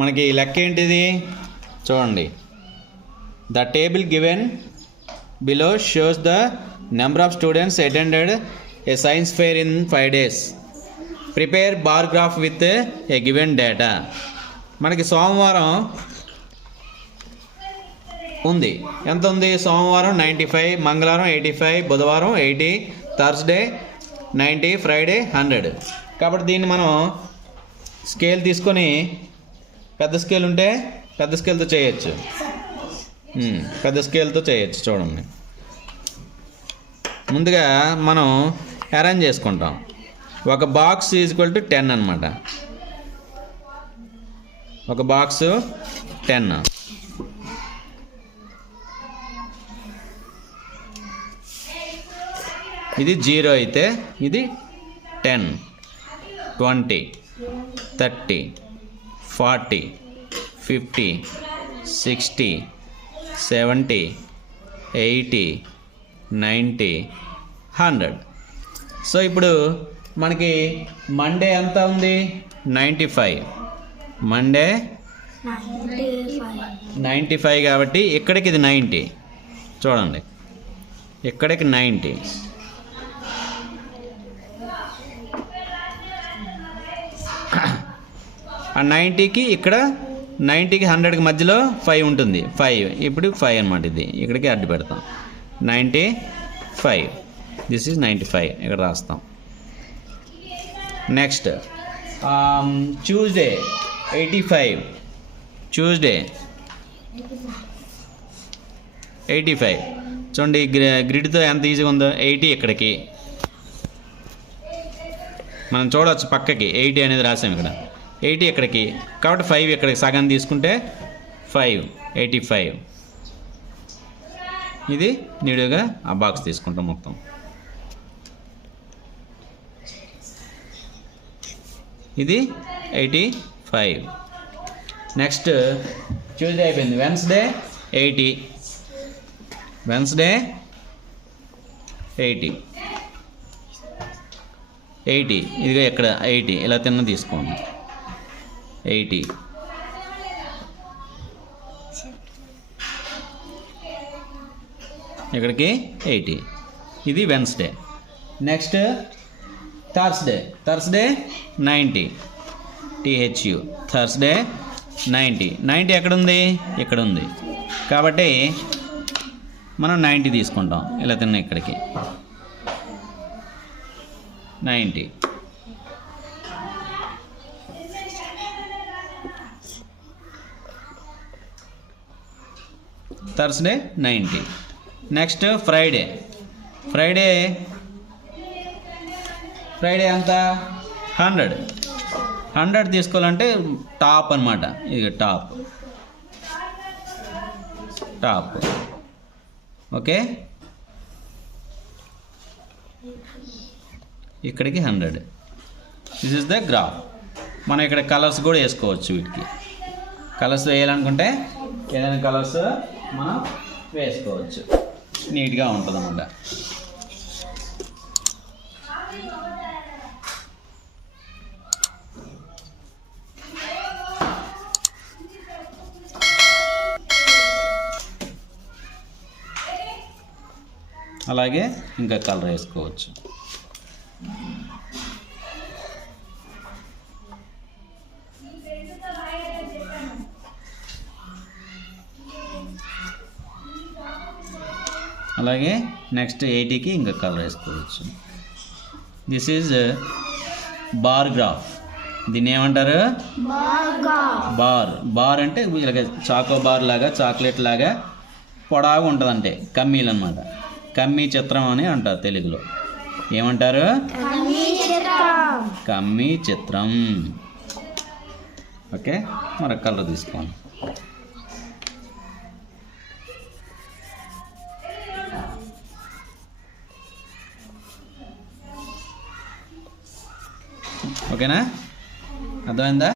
మనకి లెక్క ఏంటిది చూడండి. The table given below shows the number of students attended A science fair in 5 days. Prepare bar graph with a given data. మనకి సోమవారం ఉంది. ఎంత ఉంది? సోమవారం 95, మంగళవారం 85, బుధవారం 80, థర్స్డే 90, ఫ్రైడే 100. కాబట్టి దీన్ని మనం స్కేల్ తీసుకొని పెద్ద స్కేల్ ఉంటే పెద్ద స్కేల్తో చేయొచ్చు. పెద్ద స్కేల్తో చేయొచ్చు. చూడండి, ముందుగా మనం అరేంజ్ చేసుకుంటాం. ఒక బాక్స్ ఈజ్వల్ టు 10 అనమాట. ఒక బాక్స్ 10. ఇది 0 అయితే ఇది 10, 20, 30, 40, 50, 60, 70, 80, 90, 100. సో ఇప్పుడు మనకి మండే ఎంత ఉంది? 95. మండే 95 కాబట్టి ఇక్కడికి ఇది 90. చూడండి, ఇక్కడికి 90. ఆ 90కి ఇక్కడ 90కి 100కి మధ్యలో 5 ఉంటుంది. 5 ఇప్పుడు 5 అనమాట. ఇది ఇక్కడికి అడ్డు పెడతాం. 95. దిస్ ఈజ్ 95 ఇక్కడ రాస్తాం. Next Tuesday 85. ట్యూస్డే 85. చూడండి, గ్రిడ్తో ఎంత ఈజీగా ఉందో. 80 ఇక్కడికి మనం చూడవచ్చు. పక్కకి 80 అనేది రాసాం. ఇక్కడ 80 ఇక్కడికి కాబట్టి 5 ఇక్కడికి సగం తీసుకుంటే 5, 85. ఇది నీడుగా ఆ బాక్స్ తీసుకుంటాం మొత్తం. ఇది 85. నెక్స్ట్ ట్యూస్డే అయిపోయింది. వెన్స్డే 80. వెన్స్డే 80. ఇదిగో ఇక్కడ 80 ఇలా తిన్న తీసుకోండి. 80. ఇక్కడికి 80. ఇది Wednesday. Next Thursday. Thursday 90. THU. Thursday 90. 90 ఎక్కడుంది? ఇక్కడ ఉంది. కాబట్టి మనం 90 తీసుకుంటాం. ఇలా తిన్న ఇక్కడికి 90. థర్స్డే 90. Next Friday. ఫ్రైడే ఎంత? 100. 100 తీసుకోవాలంటే టాప్ అనమాట. ఇది టాప్. ఓకే, ఇక్కడికి 100. This is the graph. మనం ఇక్కడ కలర్స్ కూడా వేసుకోవచ్చు. వీటికి కలర్స్ వేయాలనుకుంటే ఏదైనా కలర్స్ మనం వేసుకోవచ్చు. నీట్గా ఉంటుంది అన్నమాట. అలాగే ఇంకా కలర్ వేసుకోవచ్చు. అలాగే నెక్స్ట్ 80కి ఇంకా కలర్ వేసుకోవచ్చు. This is bar graph. దీన్ని ఏమంటారు? బార్ అంటే ఇలాగ చాకో బార్ లాగా, చాక్లెట్ లాగా పొడవుగా ఉంటుంది. అంటే కమ్మీలు అనమాట. కమ్మీ చిత్రం అని అంటారు తెలుగులో. ఏమంటారు? కమ్మీ చిత్రం. ఓకే, మరొక కలర్ తీసుకోండి. ఓకేనా? అర్థమైందా?